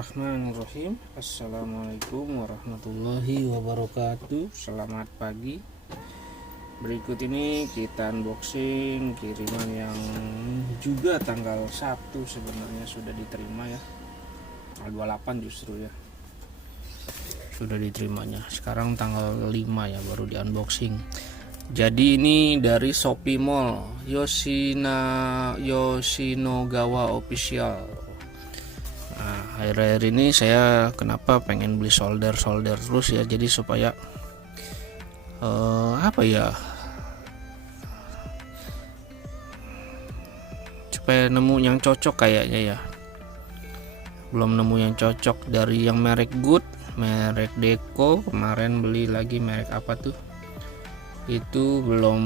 Bismillahirrahmanirrahim. Assalamualaikum warahmatullahi wabarakatuh. Selamat pagi. Berikut ini kita unboxing kiriman yang juga tanggal Sabtu sebenarnya sudah diterima ya. Tanggal 28 justru ya. Sudah diterimanya. Sekarang tanggal 5 ya baru di unboxing. Jadi ini dari Shopee Mall, Yoshinogawa Official. Nah, akhir-akhir ini saya kenapa pengen beli solder terus ya, jadi supaya supaya nemu yang cocok kayaknya ya. Belum nemu yang cocok dari yang merek Good, merek Deco. Kemarin beli lagi merek apa tuh, itu belum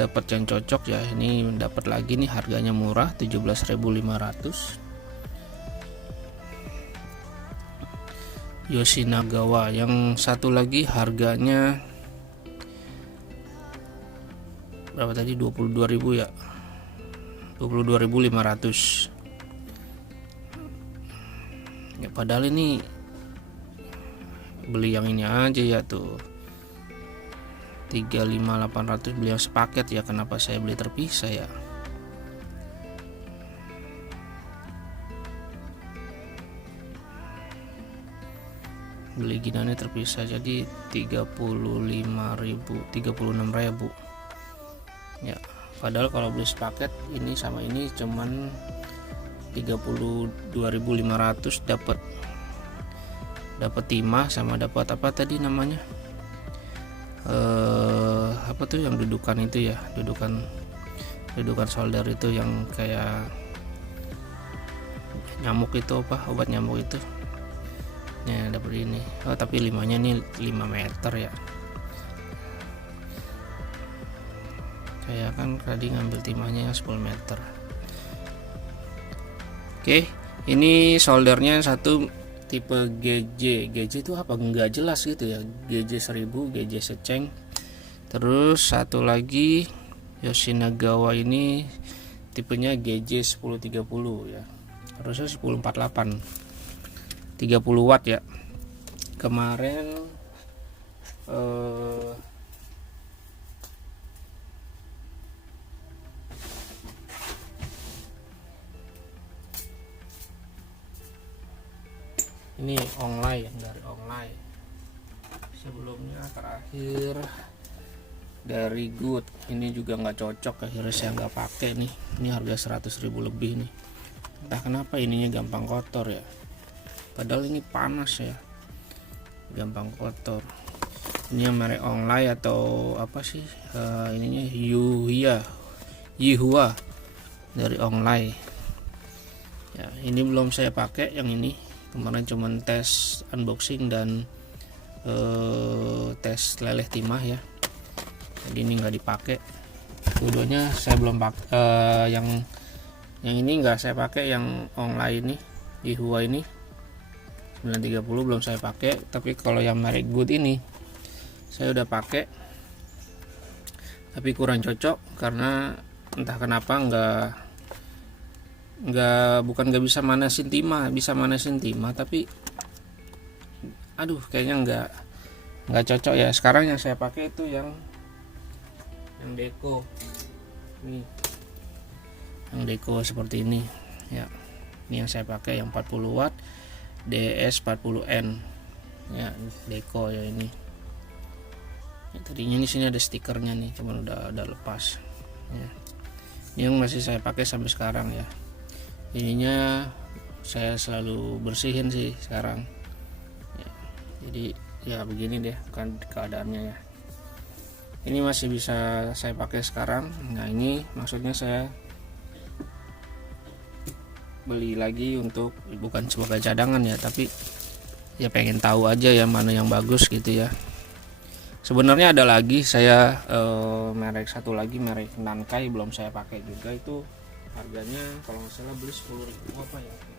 dapat yang cocok ya. Ini dapat lagi nih, harganya murah 17.500. Yoshinogawa. Yang satu lagi harganya berapa tadi, 22.000 ya, 22.500 ya. Padahal ini beli yang ini aja ya tuh 35.800, beli yang sepaket ya. Kenapa saya beli terpisah ya? Beli ginannya terpisah jadi 36.000 ya. Padahal kalau beli sepaket ini sama ini cuman 32.500, dapat timah sama dapat apa tadi namanya, apa tuh yang dudukan itu ya, dudukan solder itu yang kayak nyamuk itu, apa obat nyamuk itu ya, dapat ini. Oh tapi limanya nih 5 meter ya, kayak kan tadi ngambil timahnya 10 meter. Oke, ini soldernya satu tipe GJ itu apa enggak jelas gitu ya, GJ 1000, GJ seceng. Terus satu lagi Yoshinogawa ini tipenya GJ 1030 ya, harusnya 1048, 30 watt ya. Kemarin ini online, dari online. Sebelumnya terakhir dari Good, ini juga nggak cocok, akhirnya saya nggak pakai nih. Ini harga 100.000 lebih nih. Entah kenapa ininya gampang kotor ya, padahal ini panas ya, gampang kotor. Ini yang merek online atau apa sih, ininya Yihua dari online ya. Ini belum saya pakai yang ini, kemarin cuman tes unboxing dan tes leleh timah ya, jadi ini nggak dipakai. Keduanya saya belum pakai, yang ini nggak saya pakai, yang online ini Yihua ini 930 belum saya pakai. Tapi kalau yang merek Good ini saya udah pakai, tapi kurang cocok karena entah kenapa bukan nggak bisa manasin timah, bisa manasin timah, tapi aduh kayaknya nggak cocok ya. Sekarang yang saya pakai itu yang Deco nih, yang Deco seperti ini ya. Ini yang saya pakai yang 40 watt DS40N ya, Deco ya ini ya. Tadinya di sini ada stikernya nih, cuman udah lepas ya. Ini yang masih saya pakai sampai sekarang ya. Ininya saya selalu bersihin sih sekarang ya. Jadi ya begini deh kan keadaannya ya. Ini masih bisa saya pakai sekarang. Nah ini maksudnya saya beli lagi untuk, bukan sebagai cadangan ya, tapi ya pengen tahu aja ya mana yang bagus gitu ya. Sebenarnya ada lagi saya merek satu lagi, merek Nankai, belum saya pakai juga. Itu harganya kalau nggak salah beli 10.000 apa ya gitu.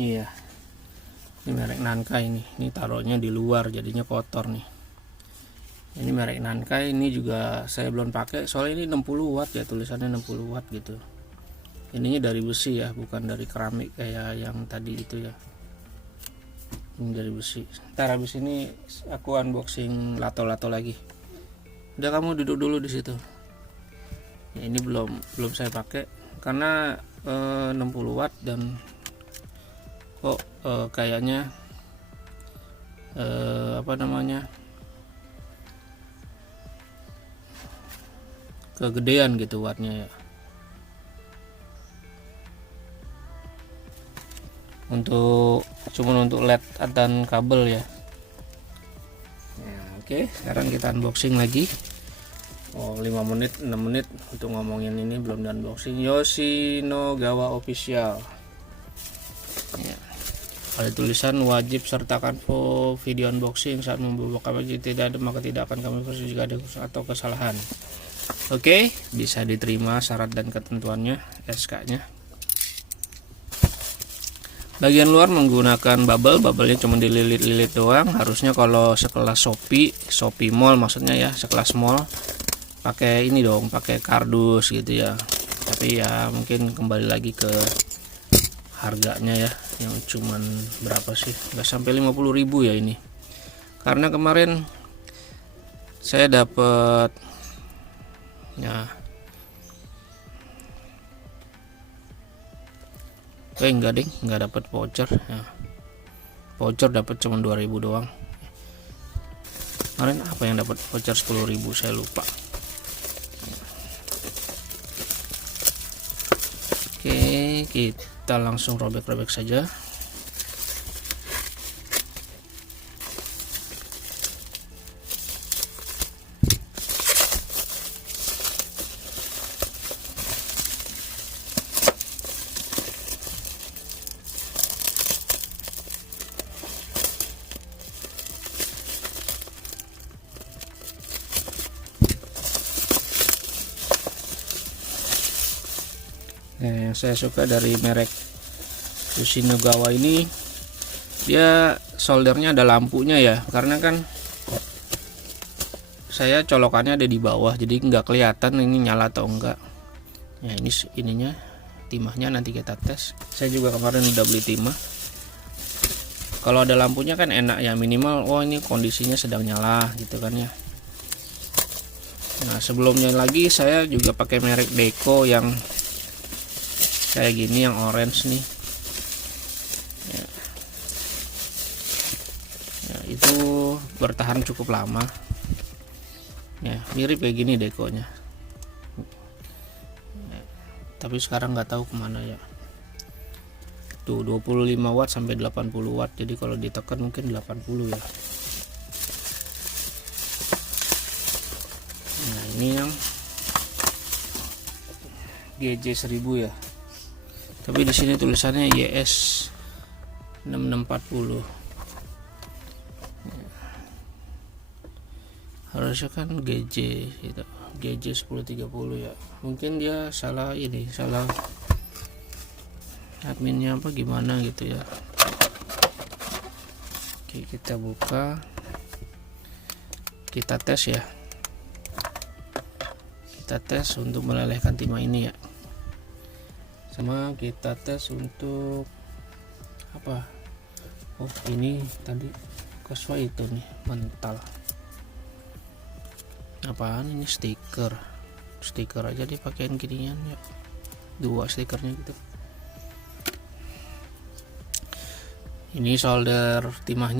Iya, Ini merek Nankai ini taruhnya di luar jadinya kotor nih. Ini merek Nankai, ini juga saya belum pakai soalnya ini 60 watt ya, tulisannya 60 watt gitu. Ininya dari besi ya, bukan dari keramik kayak yang tadi itu ya. Ini dari besi. Ntar habis ini aku unboxing lato-lato lagi. Udah, kamu duduk dulu di situ. Ya, ini belum saya pakai karena 60 watt dan kok kayaknya apa namanya, kegedean gitu wattnya ya. Cuman untuk LED dan kabel ya. Oke, sekarang kita unboxing lagi. 5 menit 6 menit untuk ngomongin ini belum di unboxing. Yoshinogawa Official ya. Ada tulisan wajib sertakan video unboxing saat membawa kabel, jika tidak ada maka tidak akan kami proses jika ada atau kesalahan. Oke, bisa diterima syarat dan ketentuannya, SK nya. Bagian luar menggunakan bubble-nya cuma dililit-lilit doang. Harusnya kalau sekelas Shopee Mall maksudnya ya, sekelas mall pakai ini dong, pakai kardus gitu ya. Tapi ya mungkin kembali lagi ke harganya ya, yang cuman berapa sih, nggak sampai 50.000 ya ini. Karena kemarin saya dapat ya, enggak ding, nggak dapat voucher ya. Voucher dapat cuma 2.000 doang. Kemarin apa yang dapat voucher 10.000 saya lupa. Oke, kita langsung robek-robek saja. Yang saya suka dari merek Yoshinogawa ini, dia soldernya ada lampunya ya, karena kan saya colokannya ada di bawah jadi nggak kelihatan ini nyala atau enggak ya. Ininya timahnya nanti kita tes. Saya juga kemarin udah beli timah. Kalau ada lampunya kan enak ya, minimal ini kondisinya sedang nyala gitu kan ya. Nah, sebelumnya lagi saya juga pakai merek Deco yang kayak gini, yang orange nih ya. Ya, itu bertahan cukup lama ya, mirip kayak gini Deconya ya. Tapi sekarang nggak tahu kemana ya. Tuh 25 watt sampai 80 watt, jadi kalau ditekan mungkin 80 ya. Nah, ini yang GJ1000 ya, tapi di sini tulisannya YS 6640. Harusnya kan GJ gitu, GJ 1030 ya. Mungkin dia salah adminnya apa gimana gitu ya. Oke, kita buka, kita tes ya. Kita tes untuk melelehkan timah ini ya. Sama kita tes untuk apa, ini tadi Coswa itu nih mental. Apaan ini, stiker aja dipakein ginian ya, 2 stikernya gitu. Ini solder timah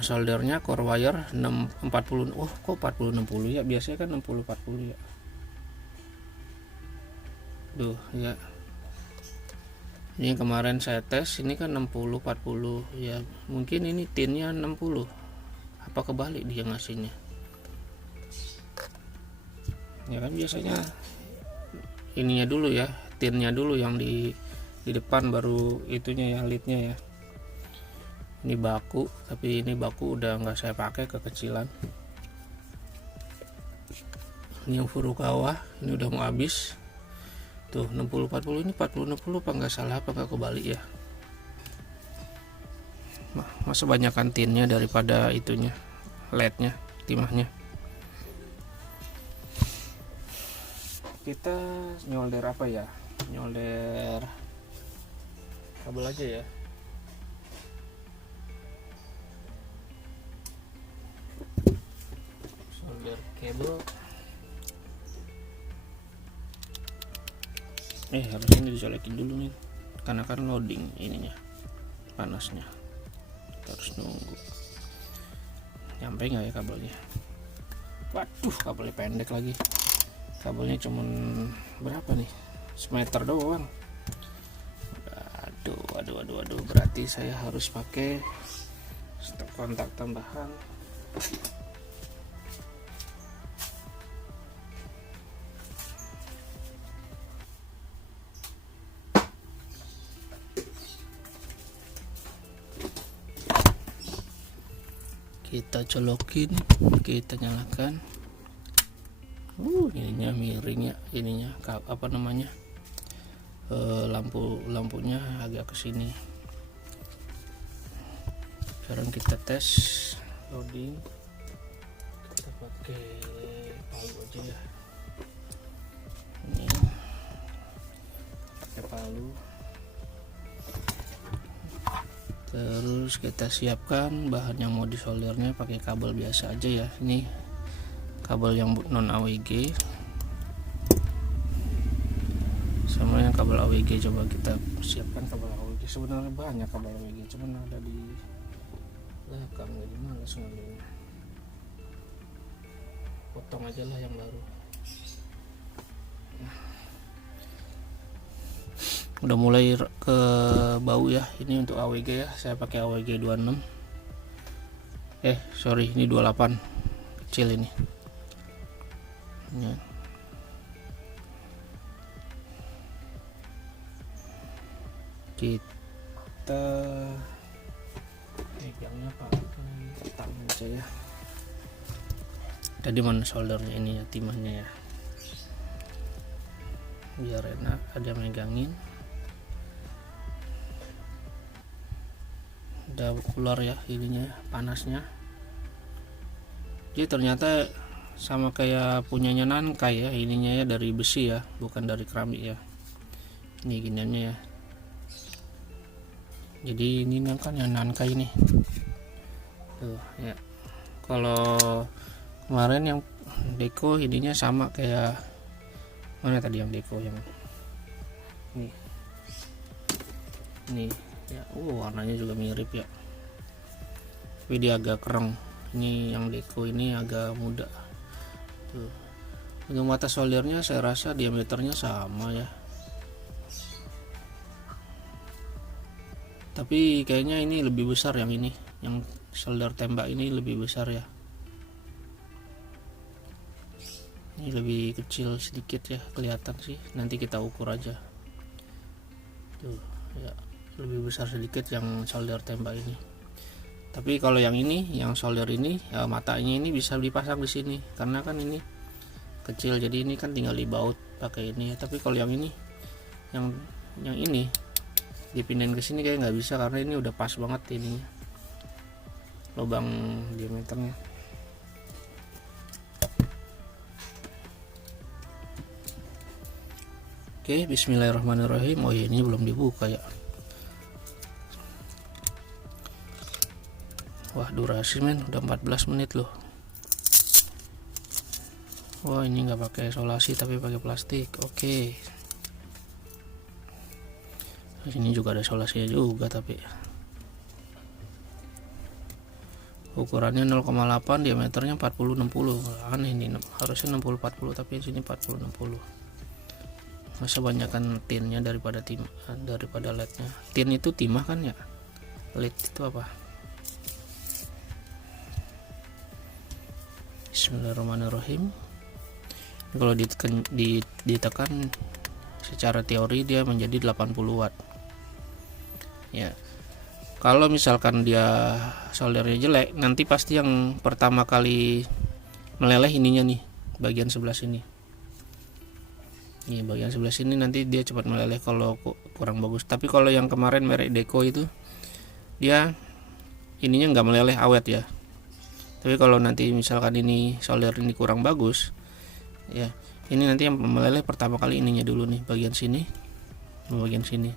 soldernya core wire 640. Kok 4060 ya, biasanya kan 6040 ya. Ya, ini kemarin saya tes, ini kan 6040 ya, mungkin ini tinnya 60, apa kebalik dia ngasihnya ya kan. Biasanya ininya dulu ya, tinnya dulu yang di depan, baru itunya ya, lidnya ya. Ini baku, tapi ini baku udah nggak saya pakai, kekecilan. Ini yang Furukawa, ini udah mau habis. Tuh 6040, ini 4060 apa nggak salah, apa nggak kebalik ya. Masa banyakan tinnya daripada itunya, LED-nya, timahnya. Kita nyolder apa ya? Nyolder kabel aja ya. Solder kabel. Harusnya ini dicolekin dulu nih, karena kan loading ininya, panasnya. Kita harus nunggu. Nyampe nggak ya kabelnya? Waduh, kabelnya pendek lagi. Kabelnya cuman berapa nih? Semeter doang. Aduh, berarti saya harus pakai stop kontak tambahan. Kita colokin, kita nyalakan. Ininya miring ya, ininya apa namanya, lampunya agak kesini. Sekarang kita tes loading, kita pakai palu aja ya. Ini pakai palu. Terus kita siapkan bahan yang mau disoldernya, pakai kabel biasa aja ya. Ini kabel yang non AWG sama yang kabel AWG. Coba kita siapkan kabel AWG. Sebenarnya banyak kabel AWG, cuman ada di belakang, jadi malas ngambilnya. Potong aja lah yang baru. Udah mulai ke bau ya. Ini untuk AWG ya, saya pakai AWG 26. Sorry, ini 28 kecil ini ya. Kita pegangnya pakai tangan aja ya. Tadi mana soldernya ini ya, timahnya ya, biar enak ada megangin. Udah keluar ya ininya, panasnya. Jadi ternyata sama kayak punyanya Nankai ya, ininya ya dari besi ya, bukan dari keramik ya. Ini giniannya ya. Jadi ini kan yang Nankai nih. Tuh ya. Kalau kemarin yang Deko ininya sama kayak mana tadi yang Deko yang ini ya. Warnanya juga mirip ya, tapi dia agak kereng. Ini yang Deko ini agak muda. Tuh. Untuk mata soldernya saya rasa diameternya sama ya, tapi kayaknya ini lebih besar yang ini, yang solder tembak ini lebih besar ya. Ini lebih kecil sedikit ya, kelihatan sih, nanti kita ukur aja. Tuh ya, lebih besar sedikit yang solder tembak ini. Tapi kalau yang ini, yang solder ini ya, matanya ini bisa dipasang di sini karena kan ini kecil, jadi ini kan tinggal dibaut pakai ini. Tapi kalau yang ini, yang ini dipindahin ke sini kayak nggak bisa, karena ini udah pas banget ini lubang diameternya. Oke, bismillahirrahmanirrahim. Oh ini belum dibuka ya. Wah, durasi men udah 14 menit loh. Wah, ini nggak pakai isolasi tapi pakai plastik. Oke. Sini juga ada isolasinya juga, tapi ukurannya 0,8, diameternya 40-60. Aneh ini, harusnya 60-40 tapi sini 40-60. Masa banyakan tinnya daripada LED-nya. Tin itu timah kan ya, LED itu apa? Bismillahirrahmanirrahim. Kalau ditekan secara teori dia menjadi 80 watt ya. Kalau misalkan dia soldernya jelek, nanti pasti yang pertama kali meleleh ininya nih, bagian sebelah sini. Nih bagian sebelah sini nanti dia cepat meleleh kalau kurang bagus. Tapi kalau yang kemarin merek Deko itu dia ininya nggak meleleh, awet ya. Tapi kalau nanti misalkan ini solder ini kurang bagus ya, ini nanti yang meleleh pertama kali ininya dulu nih, bagian sini, bagian sini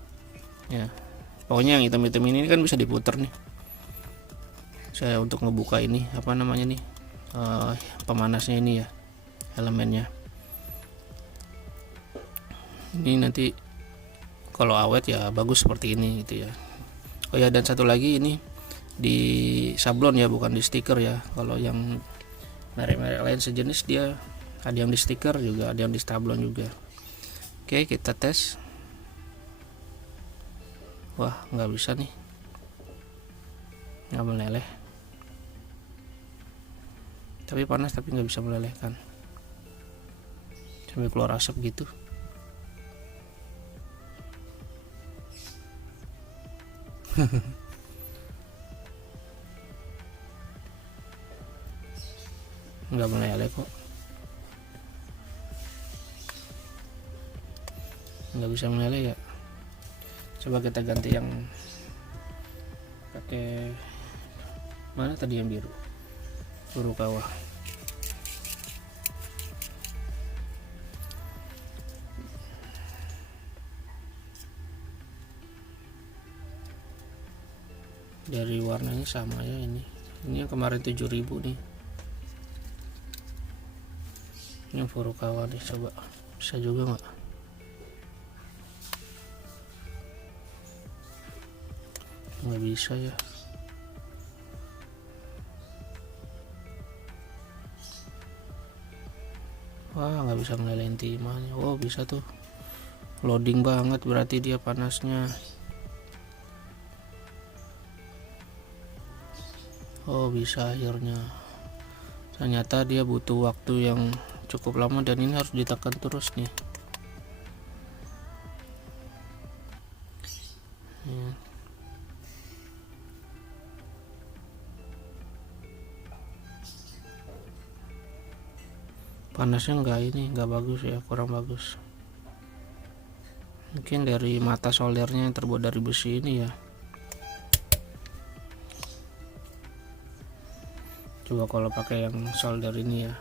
ya. Pokoknya yang hitam-hitam ini kan bisa diputer nih. Saya untuk ngebuka ini apa namanya nih, pemanasnya ini ya, elemennya. Ini nanti kalau awet ya bagus seperti ini gitu ya. Oh ya, dan satu lagi ini di sablon ya, bukan di stiker ya. Kalau yang merek-merek lain sejenis dia ada yang di stiker juga, ada yang di sablon juga. Oke, kita tes. Wah, nggak bisa nih, nggak meleleh. Tapi panas, tapi nggak bisa melelehkan, sampai keluar asap gitu. Nggak meleleh kok, nggak bisa meleleh ya. Coba kita ganti yang pakai mana tadi, yang biru, Furukawa. Dari warnanya sama ya, ini yang kemarin 7.000 nih, ini Furukawa nih. Coba bisa juga nggak? Nggak bisa ya. Wah, nggak bisa ngelelehin timahnya. Oh, bisa tuh, loading banget berarti dia panasnya. Oh, bisa akhirnya. Ternyata dia butuh waktu yang cukup lama, dan ini harus ditekan terus nih ya. Panasnya nggak bagus ya, kurang bagus. Mungkin dari mata soldernya yang terbuat dari besi ini ya. Coba kalau pakai yang solder ini ya.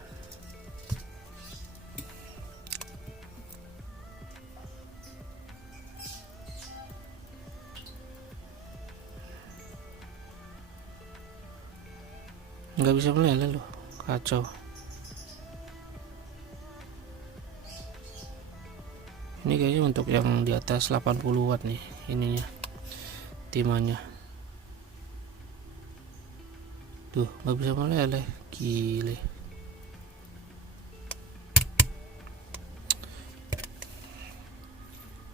Nggak bisa meleleh loh, kacau. Ini kayaknya untuk yang di atas 80 watt nih ininya, timahnya. Tuh, nggak bisa meleleh, gile.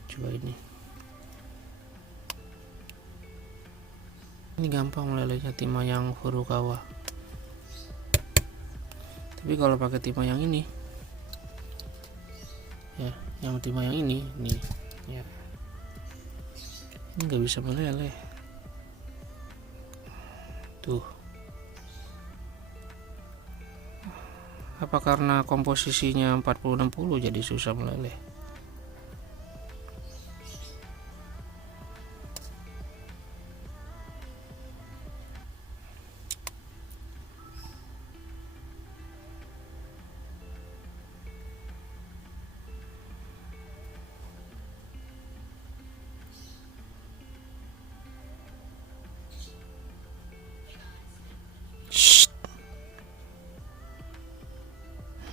Coba ini gampang melelehnya timah yang Furukawa. Tapi kalau pakai timah yang ini ya, yang timah yang ini nih ya, ini nggak bisa meleleh. Tuh, apa karena komposisinya 40-60 jadi susah meleleh?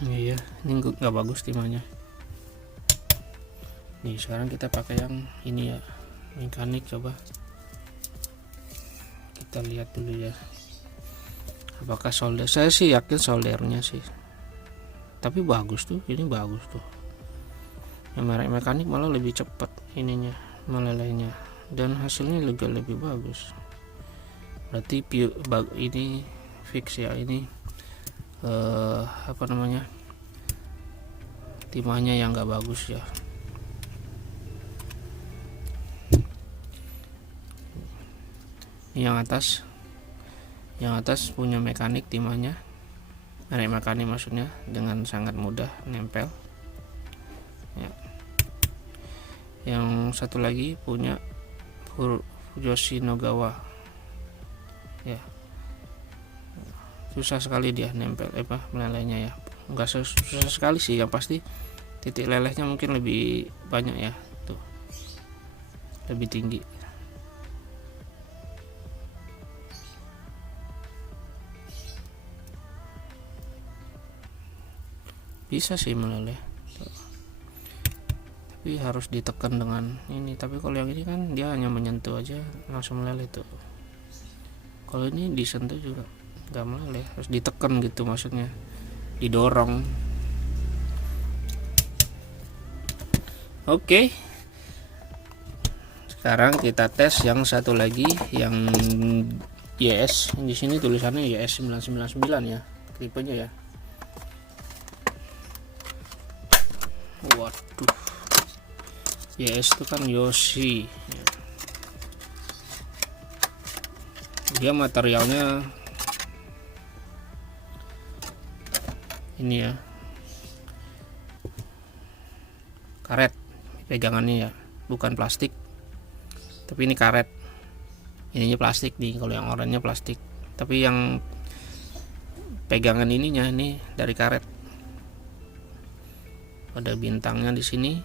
Iya, ini nggak bagus timahnya. Nih sekarang kita pakai yang ini ya, mekanik. Coba kita lihat dulu ya, apakah solder. Saya sih yakin soldernya sih, tapi bagus tuh, ini bagus tuh. Yang merek mekanik malah lebih cepat ininya melelehnya, dan hasilnya juga lebih bagus. Berarti ini fix ya, ini apa namanya, timahnya yang nggak bagus ya. Yang atas punya mekanik timahnya, merek mekanik maksudnya, dengan sangat mudah nempel ya. Yang satu lagi punya Yoshinogawa ya, susah sekali dia nempel melelehnya ya. Enggak susah sekali sih, yang pasti titik lelehnya mungkin lebih banyak ya, tuh lebih tinggi. Bisa sih meleleh, tapi harus ditekan dengan ini. Tapi kalau yang ini kan dia hanya menyentuh aja langsung meleleh tuh. Kalau ini disentuh juga nggak meleleh, harus ditekan gitu, maksudnya didorong. Oke, sekarang kita tes yang satu lagi, yang YS. Di sini tulisannya YS 999 ya, tipenya ya. Waduh, YS itu kan Yoshi ya. Dia materialnya ini ya, karet pegangannya ya, bukan plastik, tapi ini karet. Ininya plastik nih, kalau yang oranye plastik, tapi yang pegangan ininya ini dari karet. Ada bintangnya di sini.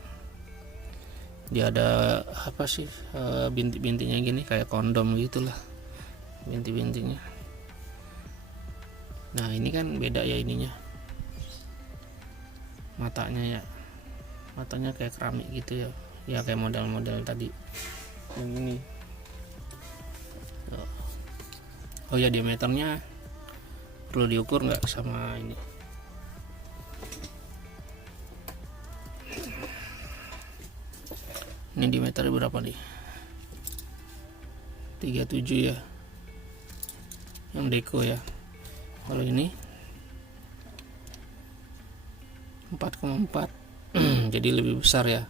Dia ada apa sih, bintik-bintiknya gini kayak kondom gitulah, bintik-bintiknya. Nah ini kan beda ya ininya, matanya ya, matanya kayak keramik gitu ya, ya kayak model-model tadi yang ini. Oh ya, diameternya perlu diukur nggak sama ini. Ini diameternya berapa nih? 37 ya, yang Deco ya. Kalau ini 4,4 jadi lebih besar ya.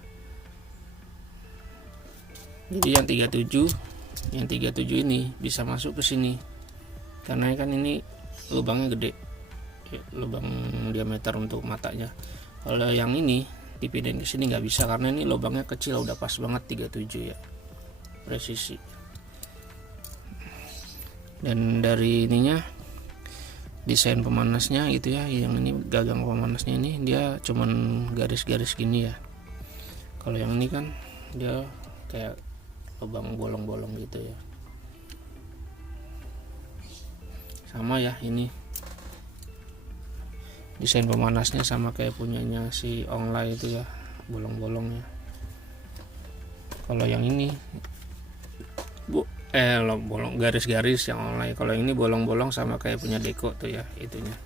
Jadi yang 37 ini bisa masuk ke sini, karena kan ini lubangnya gede, lubang diameter untuk matanya. Kalau yang ini dipindahin ke sini nggak bisa, karena ini lubangnya kecil, udah pas banget 37 ya, presisi. Dan dari ininya, desain pemanasnya gitu ya, yang ini gagang pemanasnya ini dia cuman garis-garis gini ya. Kalau yang ini kan dia kayak lubang bolong-bolong gitu ya. Sama ya, ini desain pemanasnya sama kayak punyanya si Onglai itu ya, bolong-bolongnya. Kalau yang ini bolong garis-garis yang Onglai. Kalau ini bolong-bolong sama kayak punya Deco tuh ya, itunya.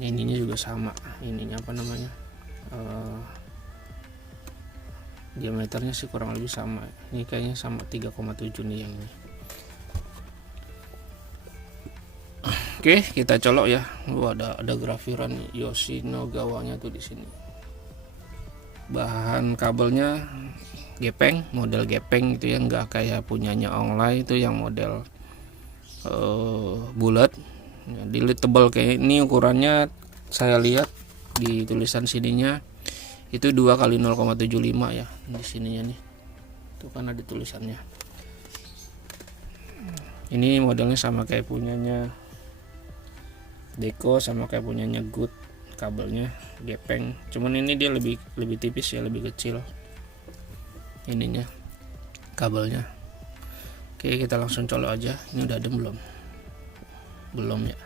Ininya juga sama, ininya apa namanya, diameternya sih kurang lebih sama. Ini kayaknya sama 3,7 nih yang ini. Oke, kita colok ya. Ada grafiran Yoshinogawa-nya tuh di sini. Bahan kabelnya gepeng, model gepeng itu yang enggak kayak punyanya Onglai itu yang model bulat. Jadi tebal kayak ini ukurannya, saya lihat di tulisan sininya itu 2 kali 0,75 ya di sininya nih. Itu kan ada tulisannya. Ini modelnya sama kayak punyanya Deco, sama kayak punyanya Good, kabelnya gepeng. Cuman ini dia lebih tipis ya, lebih kecil ininya kabelnya. Oke, kita langsung colok aja. Ini udah adem belum? Belum ya.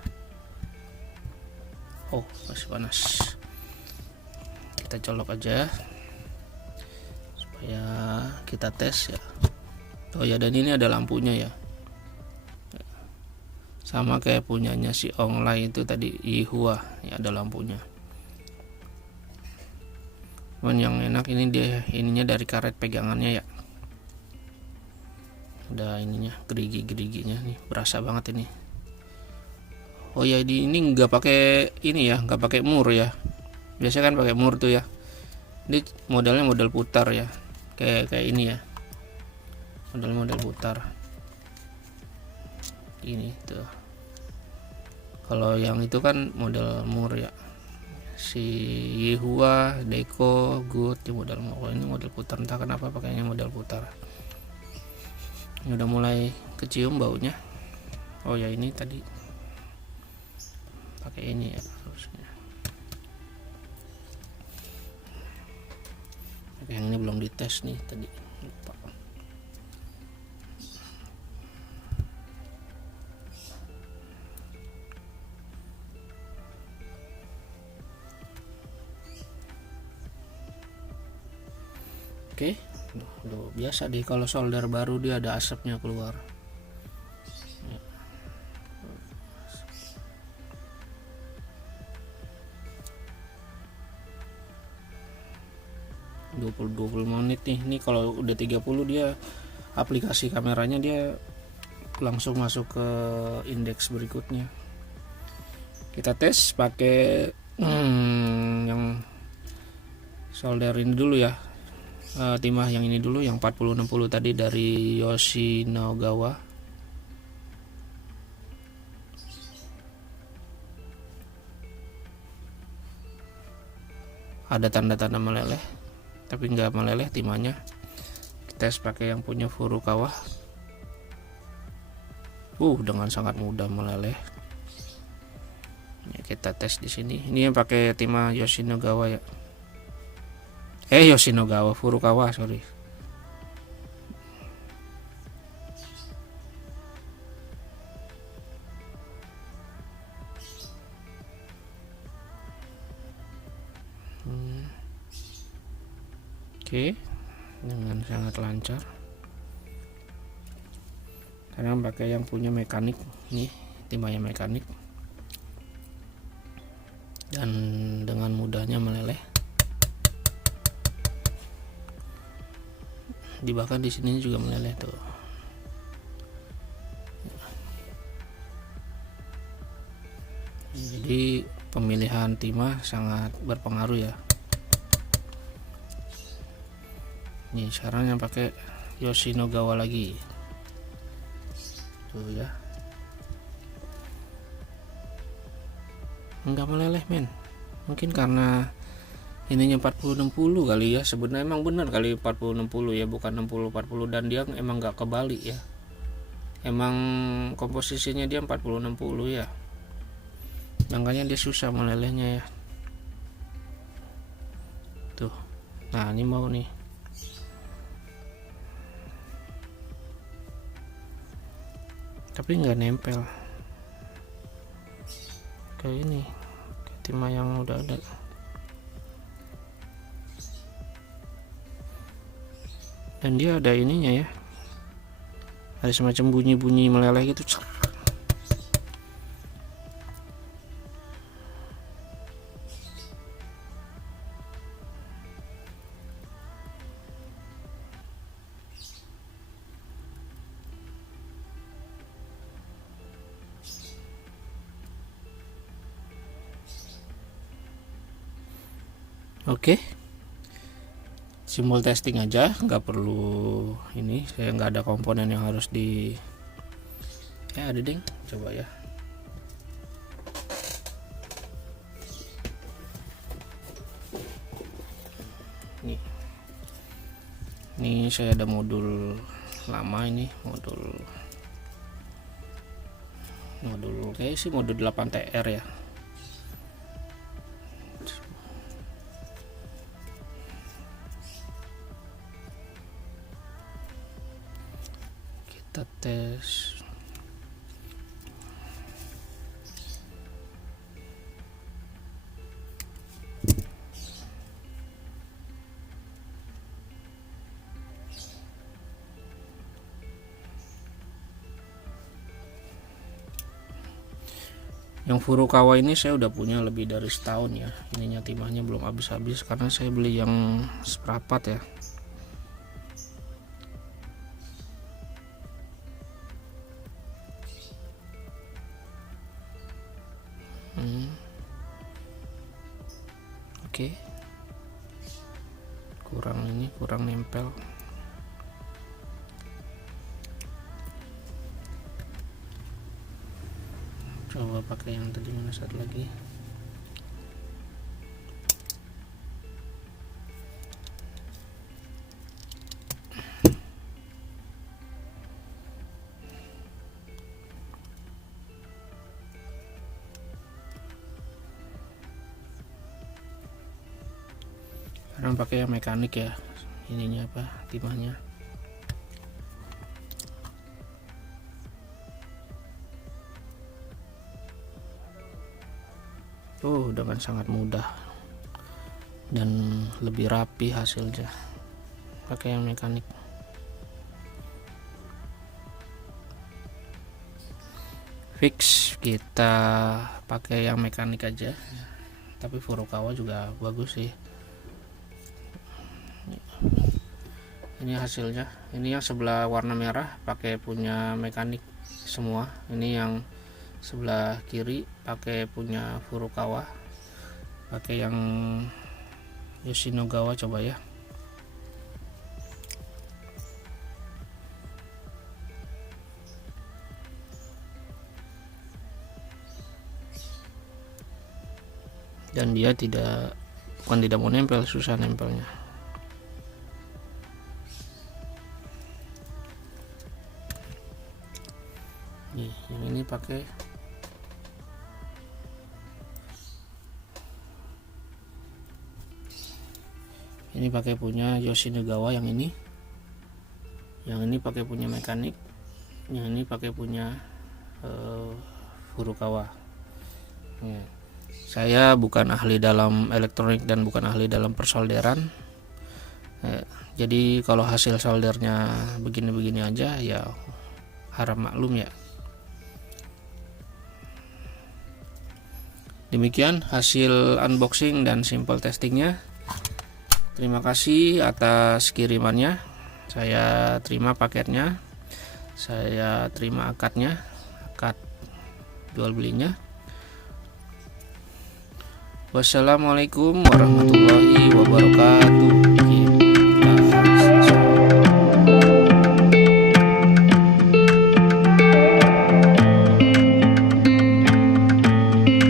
Oh, masih panas. Kita colok aja supaya kita tes ya. Oh ya, dan ini ada lampunya ya, sama kayak punyanya si Onglai itu tadi, Yihua ya, ada lampunya. Cuman yang enak ini dia ininya dari karet pegangannya ya, ada ininya, gerigi-geriginya nih, berasa banget ini. Oh ya, ini nggak pakai ini ya, nggak pakai mur ya. Biasanya kan pakai mur tuh ya. Ini modelnya model putar ya, kayak ini ya, model putar ini tuh. Kalau yang itu kan model mur ya, si Yihua, Deco, Good di model mur. Kalau ini model putar, entah kenapa pakainya model putar. Ini udah mulai kecium baunya. Oh ya, ini tadi pakai ini ya harusnya. Yang ini belum dites nih tadi, lupa. Oke, biasa deh kalau solder baru dia ada asapnya keluar. 20 menit nih. Ini kalau udah 30 dia aplikasi kameranya dia langsung masuk ke indeks berikutnya. Kita tes pakai yang solder ini dulu ya. Timah yang ini dulu, yang 4060 tadi dari Yoshinogawa. Ada tanda-tanda meleleh, tapi nggak meleleh timahnya. Kita tes pakai yang punya Furukawa. Dengan sangat mudah meleleh. Ini kita tes di sini. Ini yang pakai timah Yoshinogawa ya. Yoshinogawa, Furukawa, sorry. Oke, dengan sangat lancar. Sekarang pakai yang punya mekanik nih, timahnya mekanik, dan dengan mudahnya meleleh. Bahkan di sini juga meleleh tuh. Jadi pemilihan timah sangat berpengaruh ya. Nih sekarang yang pakai Yoshinogawa lagi tuh ya, nggak meleleh men. Mungkin karena ininya 40-60 kali ya. Sebenarnya emang bener kali 40-60 ya, bukan 60-40, dan dia emang nggak kebalik ya. Emang komposisinya dia 40-60 ya, makanya dia susah melelehnya ya tuh. Nah ini mau nih, tapi nggak nempel kayak ini, kayak timah yang udah ada. Dan dia ada ininya ya, ada semacam bunyi-bunyi meleleh gitu. Oke, simbol testing aja, nggak perlu ini. Saya nggak ada komponen yang harus di ada deng. Coba ya. Ini saya ada modul lama, ini modul kayak sih modul 8TR ya. Kita tes. Yang Furukawa ini saya udah punya lebih dari setahun ya. Ininya timahnya belum habis-habis karena saya beli yang seprapat ya. Oke. Kurang nempel. Coba pakai yang tadi, mana satu lagi. sekarang pakai yang mekanik ya, ininya apa, timahnya. Dengan sangat mudah dan lebih rapi hasilnya pakai yang mekanik. Fix kita pakai yang mekanik aja, tapi Furukawa juga bagus sih. Ini hasilnya, ini yang sebelah warna merah pakai punya mekanik semua, ini yang sebelah kiri pakai punya Furukawa, pakai yang Yoshinogawa. Coba ya, dan dia bukan tidak mau nempel, susah nempelnya. Nih, yang ini pakai punya Yoshinogawa, yang ini pakai punya mekanik, yang ini pakai punya Furukawa. Saya bukan ahli dalam elektronik dan bukan ahli dalam persolderan, jadi kalau hasil soldernya begini-begini aja ya harap maklum ya. Demikian hasil unboxing dan simple testingnya. Terima kasih atas kirimannya. Saya terima paketnya, saya terima akad jual belinya. Wassalamualaikum warahmatullahi wabarakatuh.